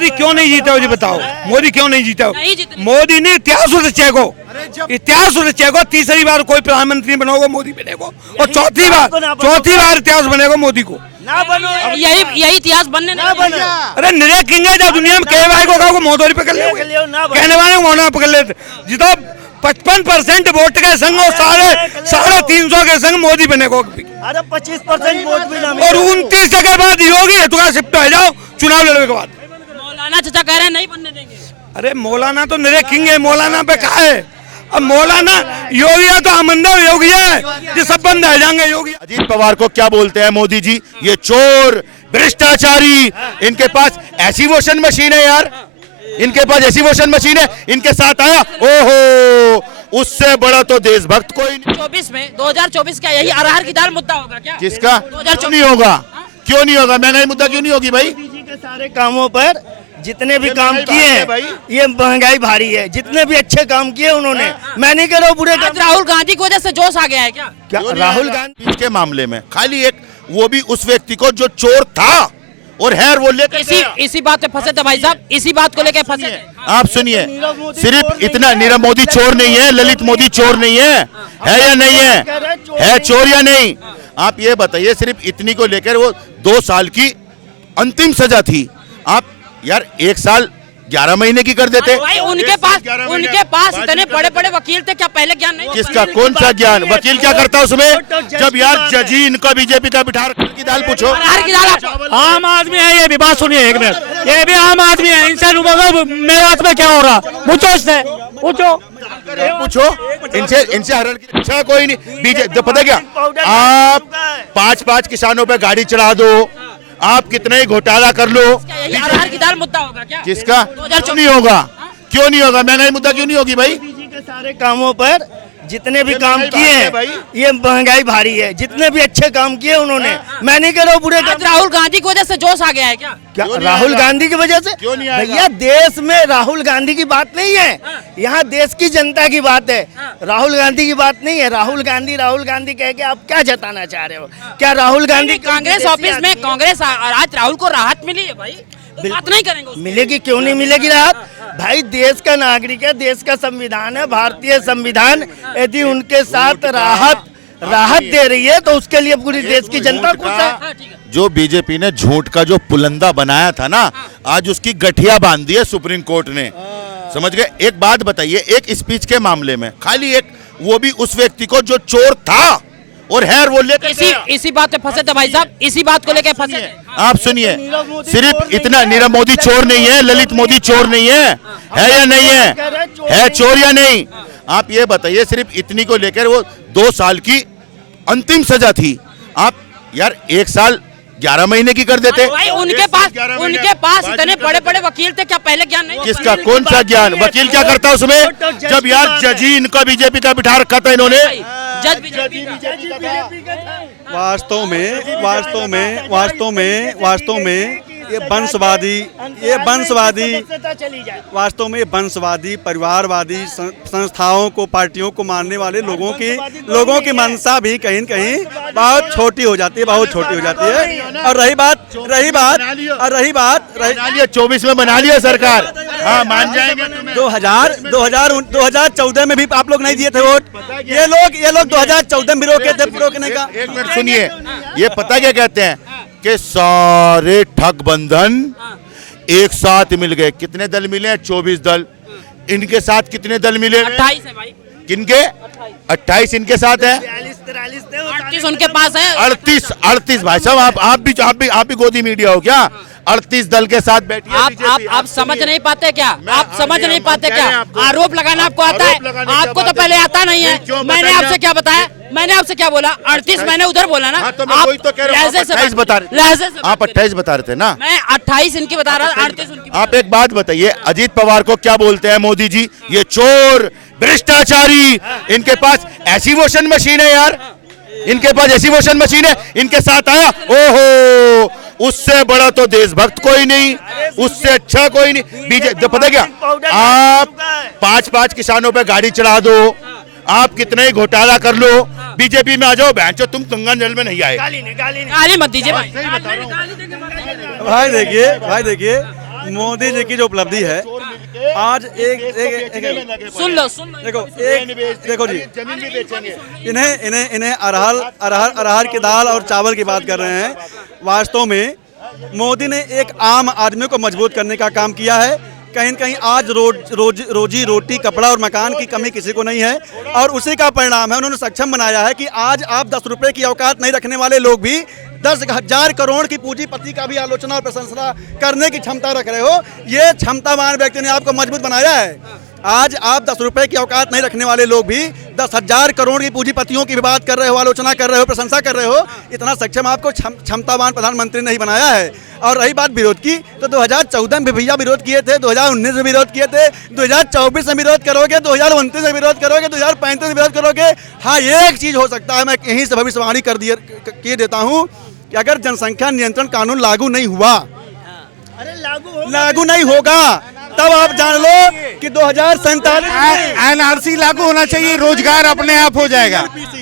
मोदी क्यों नहीं जीता मुझे बताओ, मोदी क्यों नहीं जीता? मोदी ने इतिहास रचे को तीसरी बार कोई प्रधानमंत्री बनोगे मोदी बनेगा, और चौथी बार इतिहास बनेगा मोदी को। ना बनो, यही इतिहास बनने ना बनो। अरे निरे किंग है जब दुनिया में कहे भाई को कहा मोदी पकड़ ले, कहने वाले को मोदी पकड़ लेते। जितो 55% वोट के संग और 350 के संग मोदी बनेगा। अरे 25% वोट भी ना, और 29 के बाद योगी हेतु शिफ्ट हो जाओ चुनाव लड़ने के बाद। मौलाना चाचा कह रहे हैं नहीं बनने देंगे। अरे मौलाना तो निरे किंग है, मौलाना पे कहा है? अब मौलाना योगी है तो अमंदर योगी है, ये सब बंद रह जाएंगे योगी। अजीत पवार को क्या बोलते हैं मोदी जी? ये चोर, भ्रष्टाचारी। इनके पास ऐसी वॉशिंग मशीन है यार, इनके पास ऐसी वॉशिंग मशीन है, इनके साथ आया ओहो, उससे बड़ा तो देशभक्त कोई नहीं। 2024 का यही अरहर की दाल मुद्दा होगा क्या? किसका? 2024 नहीं होगा। क्यों नहीं होगा? महंगाई मुद्दा क्यों नहीं होगी भाई? मोदी जी के सारे कामों पर जितने भी काम किए हैं, ये महंगाई भारी है। जितने भी अच्छे काम किए उन्होंने, मैं नहीं कह रहा हूँ बुरे काम। राहुल गांधी की वजह से जोश आ गया है क्या? राहुल गांधी के मामले में खाली एक, वो भी उस व्यक्ति को जो चोर था और है वो लेकर इसी बात पे फंसे थे भाई साहब, इसी बात को लेकर फंसे थे। आप सुनिए, सिर्फ इतना, नीरव मोदी चोर नहीं है, ललित मोदी चोर नहीं है या नहीं है चोर या नहीं? आप ये बताइए, सिर्फ इतनी को लेकर वो 2 साल की अंतिम सजा थी। आप यार 1 साल 11 महीने की कर देते। भाई उनके पास इतने बड़े बड़े वकील थे, क्या पहले ज्ञान नहीं? किसका? कौन सा ज्ञान? वकील क्या करता है उसमें? जब यार जज ही इनका बीजेपी का बिठा की दाल पूछो। आम आदमी है, ये भी बात सुनिए एक मिनट, ये भी आम आदमी है, इनसे मेरे हाथ में क्या हो रहा? पूछो इससे, पूछो इनसे हरण की इच्छा कोई नहीं। बीजेपी पता क्या, आप 5-5 किसानों पे गाड़ी चढ़ा दो, आप कितने ही घोटाला कर लो, अरहर की दाल मुद्दा होगा क्या? किसका? क्यों नहीं होगा? क्यों नहीं होगा? महंगाई मुद्दा क्यों नहीं होगी भाई? मोदी जी के सारे कामों पर जितने भी काम किए हैं, ये महंगाई भारी है। जितने भी अच्छे काम किए उन्होंने, मैं नहीं कह रहा हूँ बुरे काम। राहुल गांधी की वजह से जोश आ गया है क्या? राहुल गांधी की वजह से? भैया देश में राहुल गांधी की बात नहीं है, यहाँ देश की जनता की बात है। राहुल गांधी की बात नहीं है। राहुल गांधी कह के आप क्या जताना चाह रहे हो? क्या राहुल गांधी कांग्रेस ऑफिस में कांग्रेस आज राहुल को राहत मिली है भाई? बात नहीं करेंगे? मिलेगी, क्यों नहीं मिलेगी राहत? भाई देश का नागरिक है, देश का संविधान है, भारतीय संविधान यदि उनके साथ राहत दे रही है तो उसके लिए पूरी देश की जनता खुश है। जो बीजेपी ने झूठ का जो पुलंदा बनाया था ना, आज उसकी गठिया बांध दी है सुप्रीम कोर्ट ने, समझ गए? एक बात बताइए, एक स्पीच के मामले में खाली एक, वो भी उस व्यक्ति को जो चोर था और है वो लेकर इसी बात पे फंसे थे भाई साहब, इसी बात को लेकर फंसे थे। आप सुनिए, सिर्फ इतना, नीरव मोदी चोर नहीं है, ललित मोदी चोर नहीं है या नहीं है चोर या नहीं? आप ये बताइए, सिर्फ इतनी को लेकर वो 2 साल की अंतिम सजा थी। आप यार 1 साल 11 महीने की कर देते। भाई उनके पास इतने बड़े बड़े वकील थे, क्या पहले ज्ञान नहीं? किसका? कौन सा ज्ञान? वकील क्या करता है उसमें? जब यार जज ही इनका बीजेपी का बिठा रखा था इन्होंने। वास्तव में ये वंशवादी परिवारवादी संस्थाओं को, पार्टियों को मानने वाले लोगों की मंशा भी कहीं न कहीं बहुत छोटी हो जाती है। और रही बात 24 में बना लिया सरकार, हाँ मान जाएंगे। 2014 में भी आप लोग नहीं दिए थे वोट। ये लोग 2014 में रोकने का। एक मिनट सुनिए, ये पता क्या कहते हैं कि सारे ठग बंधन एक साथ मिल गए। कितने दल मिले हैं? 24 दल। इनके साथ कितने दल मिले? 28 है भाई। किनके? 28 इनके साथ है, 38 उनके पास है। 38 भाई साहब, आप भी गोदी मीडिया हो क्या? 38 दल के साथ बैठी है। आप समझ नहीं पाते क्या? आप समझ नहीं पाते क्या? आरोप लगाना आपको आता है? आपको तो पहले आता नहीं है। मैंने आपसे क्या बताया? मैंने आपसे क्या बोला? 38 मैंने उधर बोला ना। तो मैं वही तो कह रहा हूं, आप 28 बता रहे थे ना। मैं 28 इनकी बता रहा, 38 उनकी। आप एक बात बताइए, अजीत पवार को क्या बोलते हैं मोदी जी? ये चोर, भ्रष्टाचारी। इनके पास ऐसी वॉशिंग मशीन है यार, इनके पास ऐसी वॉशिंग मशीन है, इनके साथ आया ओहो, उससे बड़ा तो देशभक्त कोई नहीं, उससे अच्छा कोई नहीं। बीजेपी पता क्या, आप 5-5 किसानों पे गाड़ी चढ़ा दो, आप कितने ही घोटाला कर लो, बीजेपी में आ जाओ। बहनचोद तुम गंगा जल में नहीं आए। गाली मत दीजिए भाई। भाई देखिए मोदी जी की जो उपलब्धि है आज एक सुन लो देखो जी, इन्हें अरहर की दाल और चावल की बात कर रहे हैं। वास्तव में मोदी ने एक आम आदमी को मजबूत करने का काम किया है। कहीं न कहीं आज रोजी रोटी कपड़ा और मकान की कमी किसी को नहीं है, और उसी का परिणाम है उन्होंने सक्षम बनाया है कि आज आप 10 रुपए की औकात नहीं रखने वाले लोग भी 10,000 करोड़ की पूंजीपति का भी आलोचना और प्रशंसा करने की क्षमता रख रहे हो। ये क्षमतावान व्यक्ति ने आपको मजबूत बनाया है। आज आप 10 रुपए की औकात नहीं रखने वाले लोग भी 10,000 करोड़ की पूंजीपतियों की भी बात कर रहे हो, आलोचना कर रहे हो, प्रशंसा कर रहे हो। इतना सक्षम आपको क्षमतावान प्रधानमंत्री नहीं बनाया है। और रही बात विरोध की, तो 2014 में भैया विरोध किए थे, 2019 में विरोध किए थे, 2024 में विरोध करोगे, 2029 में विरोध करोगे, 2035 में विरोध करोगे। हाँ, एक चीज हो सकता है, मैं यहीं से भविष्यवाणी किए देता हूँ कि अगर जनसंख्या नियंत्रण कानून लागू नहीं हुआ, लागू नहीं होगा, तब आप जान लो कि 2047 एनआरसी लागू होना चाहिए, रोजगार अपने आप हो जाएगा।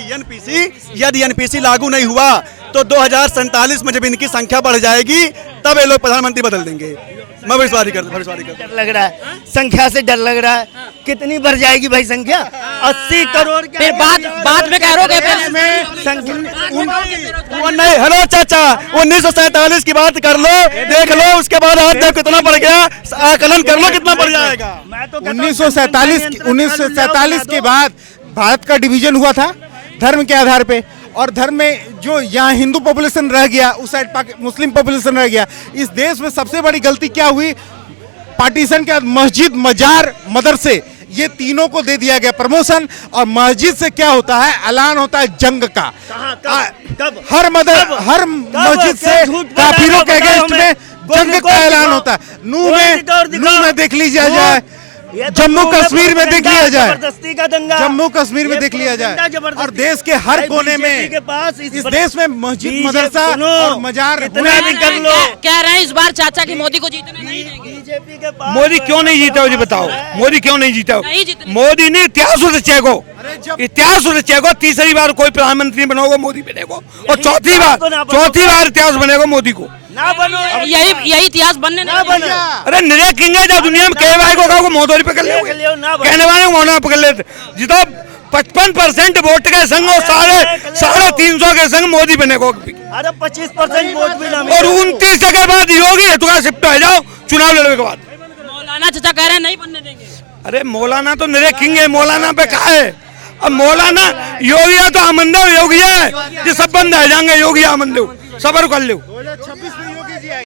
एनपीसी यदि एनपीसी लागू नहीं हुआ तो 2047 में जब इनकी संख्या बढ़ जाएगी तब ये लोग प्रधानमंत्री बदल देंगे। मैं भविष्यवाणी करता डर लग रहा है, संख्या से डर लग रहा है। कितनी बढ़ जाएगी भाई संख्या? 80 करोड़ के फिर बाद में करोगे नहीं। हेलो चाचा, 1947 की बात कर लो, देख लो, उसके बाद आज तक कितना बढ़ गया, आकलन कर लो कितना बढ़ जाएगा। 1947 के बाद भारत का डिवीजन हुआ था धर्म के आधार पे, और धर्म में जो यहाँ हिंदू पॉपुलेशन रह गया, उस साइड मुस्लिम पॉपुलेशन रह गया। इस देश में सबसे बड़ी गलती क्या हुई, पार्टीशन के बाद मस्जिद, मजार, मदरसे, ये तीनों को दे दिया गया प्रमोशन। और मस्जिद से क्या होता है, ऐलान होता है जंग का। हर मस्जिद से काफिरों के अगेंस्ट में जंग का ऐलान होता है। नूह में देख लीजिए जाए, जम्मू कश्मीर में देख लिया जाए, जम्मू कश्मीर में देख लिया जाए, और देश के हर कोने में, इस देश में मस्जिद, मदरसा और मजार कह रहे हैं इस बार चाचा की मोदी को जीतने नहीं देंगे। मोदी क्यों नहीं जीता हो जी बताओ? मोदी क्यों नहीं जीता? मोदी ने इतिहास रचेगो, इतिहास रचेगो। तीसरी बार कोई प्रधानमंत्री बनोगे मोदी बनेगो, और चौथी बार इतिहास बनेगा मोदी को। यही इतिहास बनने ना बना। अरे निरे किंग है जो दुनिया में कहने वाले को मोदी पकड़ ले, कहने वाले को पकड़ लेते। जितना 55% वोट के संग और 350 के संग मोदी बनेगा। अरे 25% वोट भी ना, और 29 के बाद योगी तो का शिफ्ट हो जाओ चुनाव लड़ने के बाद। मौलाना चाचा कह रहे हैं नहीं बनने देंगे। अरे मौलाना तो निरे किंग है, मौलाना पे कहा है? अब मौलाना योगी तो आमंदेव योगी है, जो सब बंद आ जाएंगे। योगी आमंदेव सबर कर लो।